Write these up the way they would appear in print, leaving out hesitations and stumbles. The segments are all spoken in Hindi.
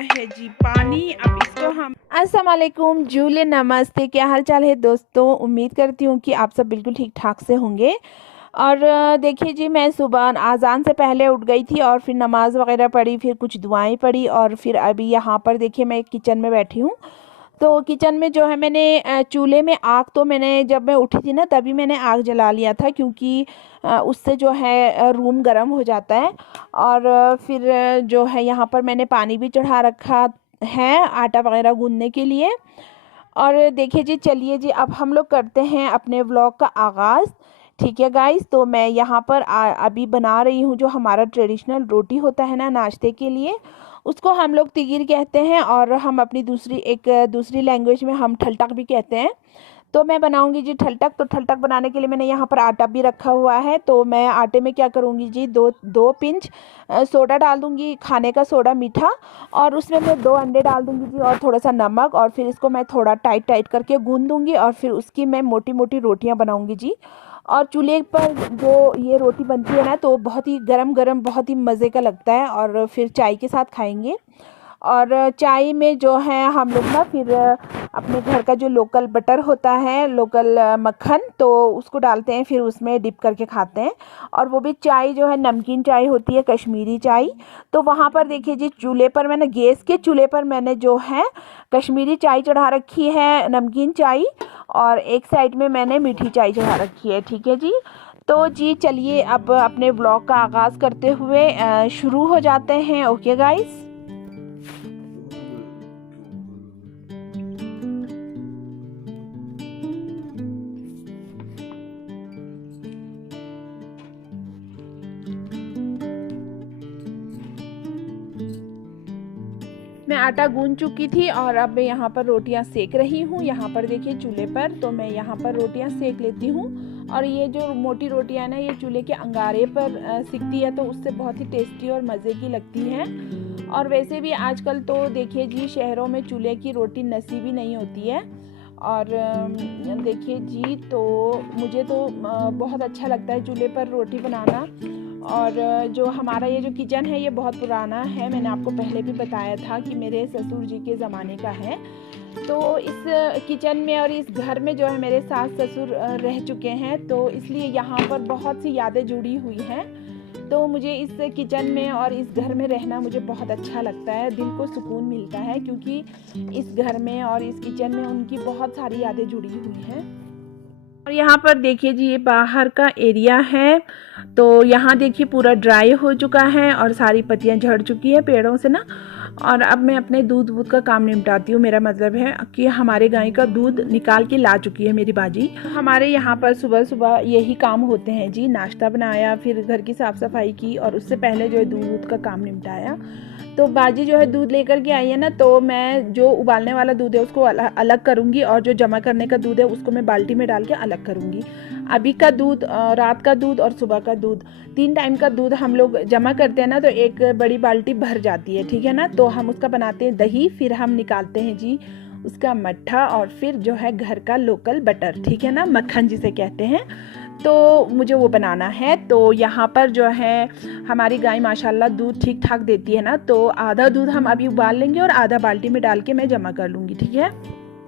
है जी पानी। अब इसको हम अस्सलाम वालेकुम, जूले नमस्ते, क्या हाल चाल है दोस्तों। उम्मीद करती हूँ कि आप सब बिल्कुल ठीक ठाक से होंगे। और देखिए जी, मैं सुबह अज़ान से पहले उठ गई थी और फिर नमाज़ वगैरह पढ़ी, फिर कुछ दुआएं पढ़ी और फिर अभी यहाँ पर देखिए मैं किचन में बैठी हूँ। तो किचन में जो है मैंने चूल्हे में आग, तो मैंने जब मैं उठी थी ना तभी मैंने आग जला लिया था, क्योंकि उससे जो है रूम गर्म हो जाता है। और फिर जो है यहाँ पर मैंने पानी भी चढ़ा रखा है आटा वगैरह गूंदने के लिए। और देखिए जी, चलिए जी, अब हम लोग करते हैं अपने व्लॉग का आगाज़। ठीक है गाइस, तो मैं यहाँ पर अभी बना रही हूँ जो हमारा ट्रेडिशनल रोटी होता है ना नाश्ते के लिए, उसको हम लोग तिगिर कहते हैं और हम अपनी दूसरी लैंग्वेज में हम ठलटक भी कहते हैं। तो मैं बनाऊंगी जी ठलटक। तो ठलटक बनाने के लिए मैंने यहाँ पर आटा भी रखा हुआ है। तो मैं आटे में क्या करूँगी जी, दो पिंच सोडा डाल दूँगी, खाने का सोडा मीठा, और उसमें मैं 2 अंडे डाल दूँगी जी और थोड़ा सा नमक, और फिर इसको मैं थोड़ा टाइट टाइट करके गूँध दूँगी और फिर उसकी मैं मोटी मोटी रोटियाँ बनाऊँगी जी। और चूल्हे पर जो ये रोटी बनती है ना, तो बहुत ही गरम गरम बहुत ही मज़े का लगता है, और फिर चाय के साथ खाएंगे। और चाय में जो है हम लोग ना फिर अपने घर का जो लोकल बटर होता है, लोकल मक्खन, तो उसको डालते हैं, फिर उसमें डिप करके खाते हैं। और वो भी चाय जो है नमकीन चाय होती है, कश्मीरी चाय। तो वहाँ पर देखिए जी, चूल्हे पर मैंने गैस के चूल्हे पर मैंने जो है कश्मीरी चाय चढ़ा रखी है, नमकीन चाय, और एक साइड में मैंने मीठी चाय चढ़ा रखी है। ठीक है जी। तो जी चलिए, अब अपने ब्लॉग का आगाज़ करते हुए शुरू हो जाते हैं। Okay guys. मैं आटा गूंद चुकी थी और अब मैं यहाँ पर रोटियाँ सेक रही हूँ। यहाँ पर देखिए चूल्हे पर, तो मैं यहाँ पर रोटियाँ सेक लेती हूँ। और ये जो मोटी रोटियाँ है ना, ये चूल्हे के अंगारे पर सिकती है, तो उससे बहुत ही टेस्टी और मज़े की लगती है। और वैसे भी आजकल तो देखिए जी, शहरों में चूल्हे की रोटी नसीब ही नहीं होती है। और देखिए जी, तो मुझे तो बहुत अच्छा लगता है चूल्हे पर रोटी बनाना। और जो हमारा ये जो किचन है ये बहुत पुराना है, मैंने आपको पहले भी बताया था कि मेरे ससुर जी के ज़माने का है। तो इस किचन में और इस घर में जो है मेरे सास ससुर रह चुके हैं, तो इसलिए यहाँ पर बहुत सी यादें जुड़ी हुई हैं। तो मुझे इस किचन में और इस घर में रहना मुझे बहुत अच्छा लगता है, दिल को सुकून मिलता है, क्योंकि इस घर में और इस किचन में उनकी बहुत सारी यादें जुड़ी हुई हैं। और यहाँ पर देखिए जी, ये बाहर का एरिया है। तो यहाँ देखिए पूरा ड्राई हो चुका है और सारी पत्तियाँ झड़ चुकी है पेड़ों से ना। और अब मैं अपने दूध का काम निपटाती हूँ। मेरा मतलब है कि हमारे गाय का दूध निकाल के ला चुकी है मेरी बाजी। हमारे यहाँ पर सुबह सुबह यही काम होते हैं जी, नाश्ता बनाया, फिर घर की साफ़ सफाई की, और उससे पहले जो है दूध का काम निपटाया। तो बाजी जो है दूध लेकर के आई है ना, तो मैं जो उबालने वाला दूध है उसको अलग करूँगी, और जो जमा करने का दूध है उसको मैं बाल्टी में डाल के अलग करूँगी। अभी का दूध, रात का दूध और सुबह का दूध, 3 टाइम का दूध हम लोग जमा करते हैं ना, तो एक बड़ी बाल्टी भर जाती है। ठीक है ना। तो हम उसका बनाते हैं दही, फिर हम निकालते हैं जी उसका मट्ठा, और फिर जो है घर का लोकल बटर, ठीक है ना, मक्खन जिसे कहते हैं, तो मुझे वो बनाना है। तो यहाँ पर जो है हमारी गाय माशाल्लाह दूध ठीक ठाक देती है ना, तो आधा दूध हम अभी उबाल लेंगे और आधा बाल्टी में डाल के मैं जमा कर लूँगी। ठीक है।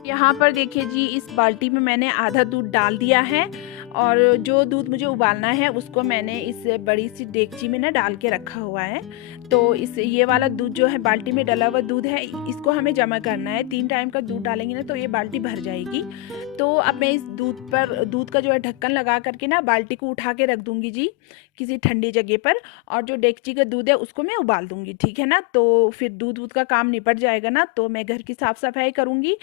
यहाँ पर देखिए जी, इस बाल्टी में मैंने आधा दूध डाल दिया है, और जो दूध मुझे उबालना है उसको मैंने इस बड़ी सी डेगची में ना डाल के रखा हुआ है। तो ये वाला दूध जो है बाल्टी में डला हुआ दूध है, इसको हमें जमा करना है। 3 टाइम का दूध डालेंगे ना तो ये बाल्टी भर जाएगी। तो अब मैं इस दूध का जो है ढक्कन लगा करके ना बाल्टी को उठा के रख दूंगी जी किसी ठंडी जगह पर, और जो डेगची का दूध है उसको मैं उबाल दूंगी। ठीक है ना। तो फिर दूध का काम निपट जाएगा ना, तो मैं घर की साफ़ सफाई करूँगी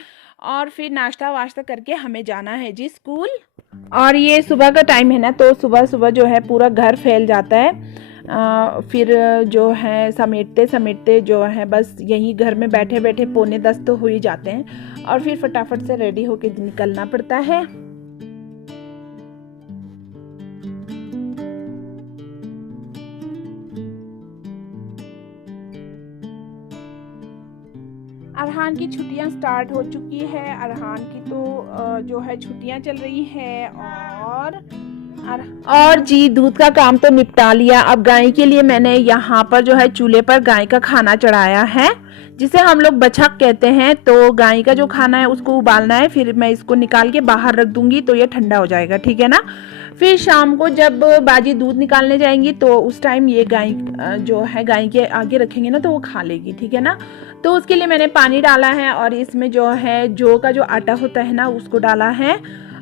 और फिर नाश्ता वाश्ता करके हमें जाना है जी स्कूल। और ये सुबह का टाइम है ना, तो सुबह सुबह जो है पूरा घर फैल जाता है। फिर जो है समेटते समेटते जो है बस यहीं घर में बैठे बैठे 9:45 तो हो ही जाते हैं, और फिर फटाफट से रेडी होके निकलना पड़ता है। अरहान की छुट्टियां स्टार्ट हो चुकी है। अरहान की तो जो है छुट्टियां चल रही है, और और जी दूध का काम तो निपटा लिया। अब गाय के लिए मैंने यहाँ पर जो है चूल्हे पर गाय का खाना चढ़ाया है, जिसे हम लोग बछक कहते हैं। तो गाय का जो खाना है उसको उबालना है, फिर मैं इसको निकाल के बाहर रख दूंगी तो ये ठंडा हो जाएगा, ठीक है ना। फिर शाम को जब बाजी दूध निकालने जाएंगी तो उस टाइम ये गाय जो है गाय के आगे रखेंगे ना तो वो खा लेगी, ठीक है ना। तो उसके लिए मैंने पानी डाला है और इसमें जो है जौ का जो आटा होता है ना उसको डाला है,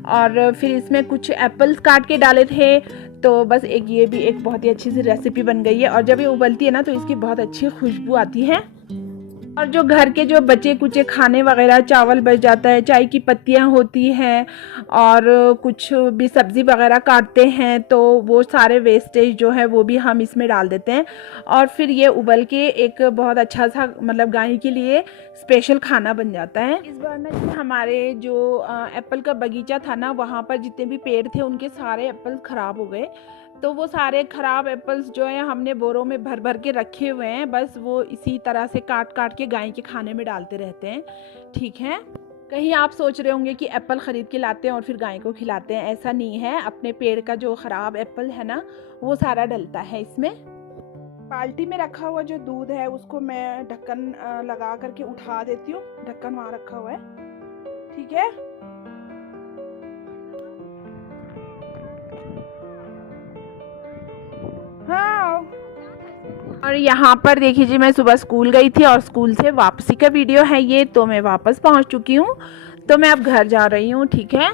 और फिर इसमें कुछ एप्पल्स काट के डाले थे। तो बस एक ये भी एक बहुत ही अच्छी सी रेसिपी बन गई है, और जब ये उबलती है ना तो इसकी बहुत अच्छी खुशबू आती है। और जो घर के जो बचे कुचे खाने वगैरह, चावल बच जाता है, चाय की पत्तियां होती हैं और कुछ भी सब्ज़ी वगैरह काटते हैं, तो वो सारे वेस्टेज जो है वो भी हम इसमें डाल देते हैं, और फिर ये उबल के एक बहुत अच्छा सा मतलब गाय के लिए स्पेशल खाना बन जाता है। इस बार ना हमारे जो एप्पल का बगीचा था ना, वहाँ पर जितने भी पेड़ थे उनके सारे एप्पल ख़राब हो गए। तो वो सारे ख़राब एप्पल्स जो है हमने बोरों में भर भर के रखे हुए हैं, बस वो इसी तरह से काट काट के गाय के खाने में डालते रहते हैं, ठीक है। कहीं आप सोच रहे होंगे कि एप्पल ख़रीद के लाते हैं और फिर गाय को खिलाते हैं, ऐसा नहीं है। अपने पेड़ का जो ख़राब एप्पल है ना वो सारा डलता है इसमें। बाल्टी में रखा हुआ जो दूध है उसको मैं ढक्कन लगा करके उठा देती हूँ, ढक्कन वहाँ रखा हुआ है, ठीक है। हाँ, और यहाँ पर देखिए जी मैं सुबह स्कूल गई थी और स्कूल से वापसी का वीडियो है ये। तो मैं वापस पहुँच चुकी हूँ, तो मैं अब घर जा रही हूँ, ठीक है।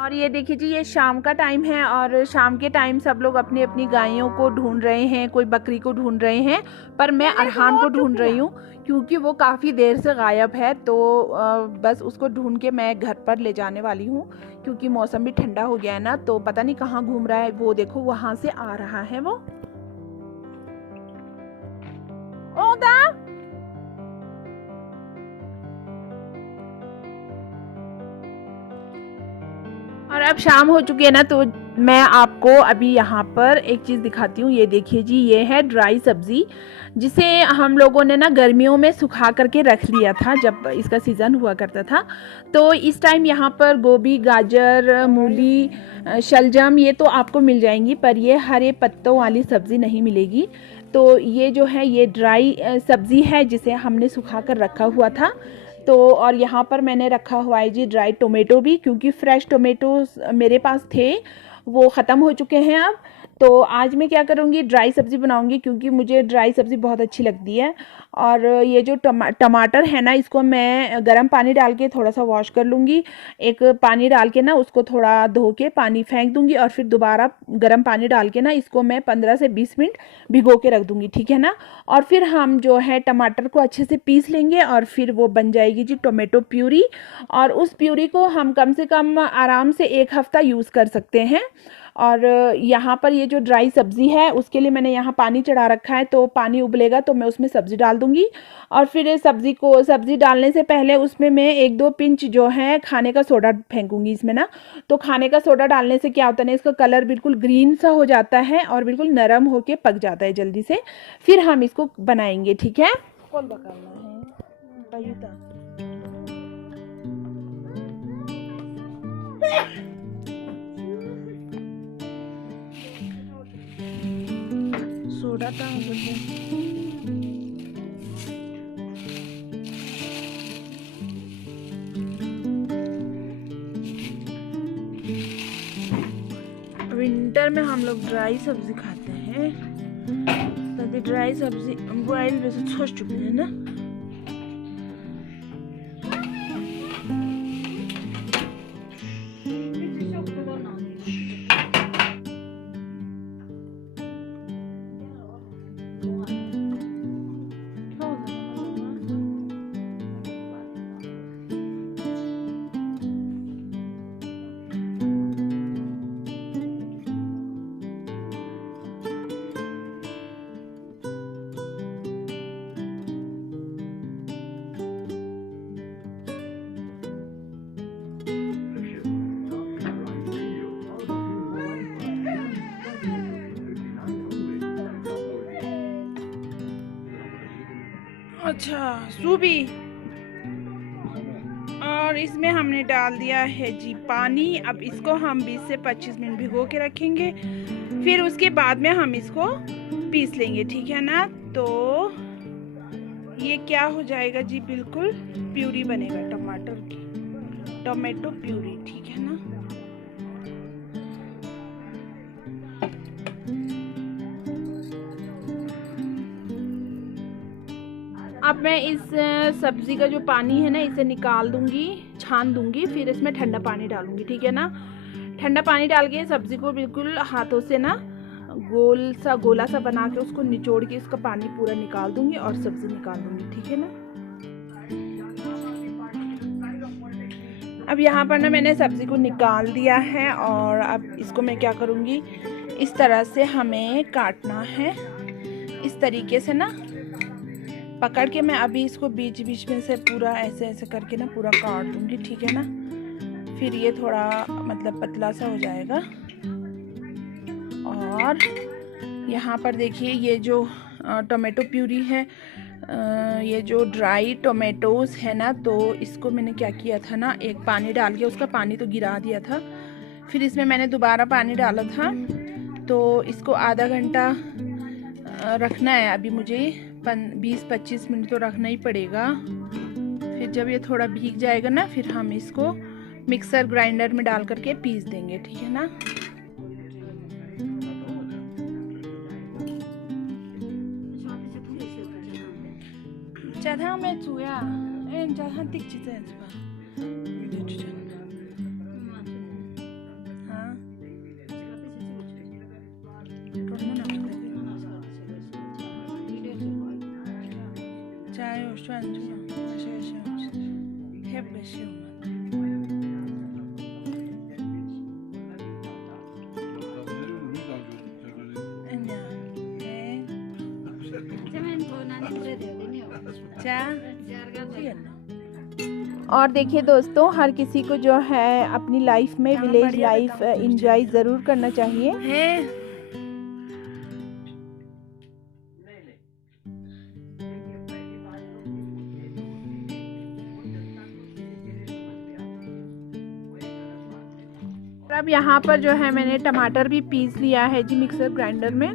और ये देखिए जी ये शाम का टाइम है, और शाम के टाइम सब लोग अपनी अपनी गायों को ढूंढ रहे हैं, कोई बकरी को ढूंढ रहे हैं, पर मैं अरहान को ढूंढ रही हूँ क्योंकि वो काफ़ी देर से गायब है। तो बस उसको ढूंढ के मैं घर पर ले जाने वाली हूँ, क्योंकि मौसम भी ठंडा हो गया है ना, तो पता नहीं कहाँ घूम रहा है। वो देखो वहाँ से आ रहा है वो। ओदा और अब शाम हो चुकी है ना, तो मैं आपको अभी यहाँ पर एक चीज़ दिखाती हूँ। ये देखिए जी ये है ड्राई सब्ज़ी, जिसे हम लोगों ने ना गर्मियों में सुखा करके रख लिया था जब इसका सीज़न हुआ करता था। तो इस टाइम यहाँ पर गोभी, गाजर, मूली, शलजम ये तो आपको मिल जाएंगी, पर ये हरे पत्तों वाली सब्ज़ी नहीं मिलेगी। तो ये जो है ये ड्राई सब्ज़ी है जिसे हमने सुखा कर रखा हुआ था। तो और यहाँ पर मैंने रखा हुआ है जी ड्राई टोमेटो भी, क्योंकि फ्रेश टोमेटोज मेरे पास थे, वो ख़त्म हो चुके हैं अब। तो आज मैं क्या करूँगी, ड्राई सब्ज़ी बनाऊँगी, क्योंकि मुझे ड्राई सब्ज़ी बहुत अच्छी लगती है। और ये जो टमाटर है ना इसको मैं गर्म पानी डाल के थोड़ा सा वॉश कर लूँगी। एक पानी डाल के ना उसको थोड़ा धो के पानी फेंक दूँगी, और फिर दोबारा गर्म पानी डाल के ना इसको मैं 15 से 20 मिनट भिगो के रख दूँगी, ठीक है ना। और फिर हम जो है टमाटर को अच्छे से पीस लेंगे, और फिर वो बन जाएगी जी टोमेटो प्यूरी। और उस प्यूरी को हम कम से कम आराम से 1 हफ़्ता यूज़ कर सकते हैं। और यहाँ पर ये जो ड्राई सब्ज़ी है उसके लिए मैंने यहाँ पानी चढ़ा रखा है, तो पानी उबलेगा तो मैं उसमें सब्ज़ी डाल दूँगी। और फिर सब्ज़ी डालने से पहले उसमें मैं 1-2 पिंच जो है खाने का सोडा फेंकूँगी इसमें ना। तो खाने का सोडा डालने से क्या होता है ना, इसका कलर बिल्कुल ग्रीन सा हो जाता है और बिल्कुल नरम होके पक जाता है जल्दी से। फिर हम इसको बनाएंगे, ठीक है। कौन पकाना है सोडा था विंटर में हम लोग ड्राई सब्जी खाते हैं, तो ड्राई सब्जी बॉइल वैसे छोड़ चुके हैं ना। अच्छा सूबी। और इसमें हमने डाल दिया है जी पानी। अब इसको हम 20 से 25 मिनट भिगो के रखेंगे, फिर उसके बाद में हम इसको पीस लेंगे, ठीक है ना। तो ये क्या हो जाएगा जी, बिल्कुल प्यूरी बनेगा टमाटर की, टोमेटो प्यूरी, ठीक है ना। अब मैं इस सब्ज़ी का जो पानी है ना इसे निकाल दूंगी, छान दूंगी, फिर इसमें ठंडा पानी डालूंगी, ठीक है ना। ठंडा पानी डाल के सब्ज़ी को बिल्कुल हाथों से ना गोला सा बना के उसको निचोड़ के इसका पानी पूरा निकाल दूंगी और सब्ज़ी निकाल दूंगी, ठीक है ना। अब यहाँ पर ना मैंने सब्ज़ी को निकाल दिया है और अब इसको मैं क्या करूँगी, इस तरह से हमें काटना है, इस तरीके से ना पकड़ के मैं अभी इसको बीच बीच में से पूरा ऐसे ऐसे करके ना पूरा काट दूंगी, ठीक है ना। फिर ये थोड़ा मतलब पतला सा हो जाएगा। और यहाँ पर देखिए ये जो टोमेटो प्यूरी है, ये जो ड्राई टोमेटोज़ है ना, तो इसको मैंने क्या किया था ना, एक पानी डाल के उसका पानी तो गिरा दिया था, फिर इसमें मैंने दोबारा पानी डाला था। तो इसको आधा घंटा रखना है अभी मुझे, 20-25 मिनट तो रखना ही पड़ेगा। फिर जब ये थोड़ा भीग जाएगा ना, फिर हम इसको मिक्सर ग्राइंडर में डाल करके पीस देंगे, ठीक है ना। ज़्यादा मैं चुया ज़्यादा दिख चीज़ है और देखिए दोस्तों, हर किसी को जो है अपनी लाइफ में विलेज लाइफ एंजॉय ज़रूर करना चाहिए है। अब यहाँ पर जो है मैंने टमाटर भी पीस लिया है जी मिक्सर ग्राइंडर में,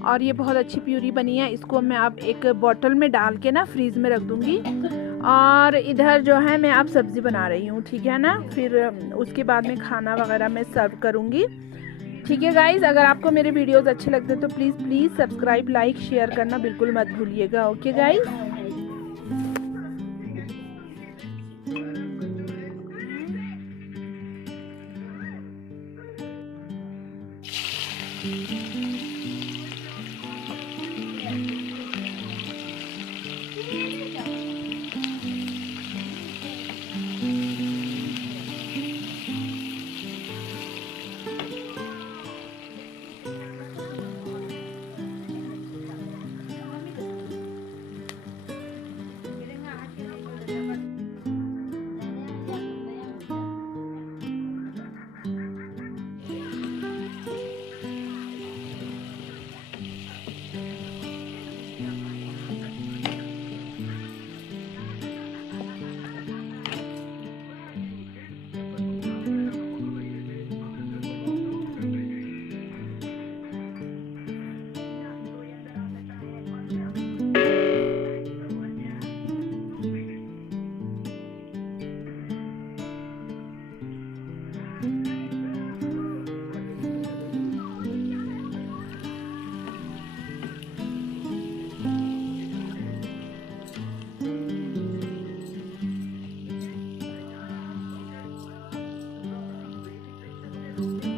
और ये बहुत अच्छी प्यूरी बनी है। इसको मैं अब एक बोतल में डाल के ना फ्रीज में रख दूँगी। और इधर जो है मैं अब सब्ज़ी बना रही हूँ, ठीक है ना। फिर उसके बाद में खाना वगैरह मैं सर्व करूँगी, ठीक है गाइज़। अगर आपको मेरे वीडियोस अच्छे लगते तो प्लीज़ सब्सक्राइब, लाइक, शेयर करना बिल्कुल मत भूलिएगा, ओके गाइज़। you.